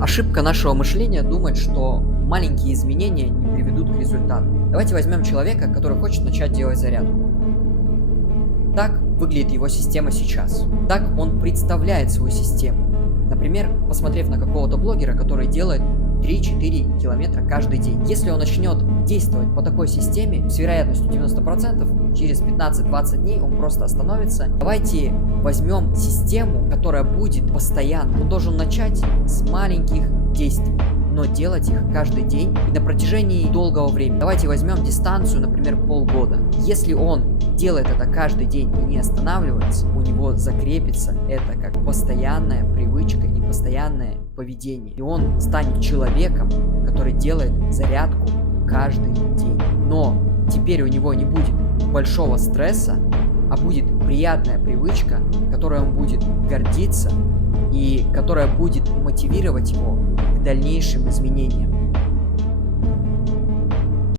Ошибка нашего мышления думать, что маленькие изменения не приведут к результату. Давайте возьмем человека, который хочет начать делать зарядку. Так выглядит его система сейчас. Так он представляет свою систему. Например, посмотрев на какого-то блогера, который делает 3-4 километра каждый день. Если он начнет действовать по такой системе, с вероятностью 90%, через 15-20 дней он просто остановится. Давайте возьмем систему, которая будет постоянно. Он должен начать с маленьких действий, но делать их каждый день и на протяжении долгого времени. Давайте возьмем дистанцию, например, полгода. Если он делает это каждый день и не останавливается, у него закрепится это как постоянная привычка и постоянное поведение. И он станет человеком, который делает зарядку каждый день. Но теперь у него не будет большого стресса, а будет приятная привычка, которой он будет гордиться и которая будет мотивировать его к дальнейшим изменениям.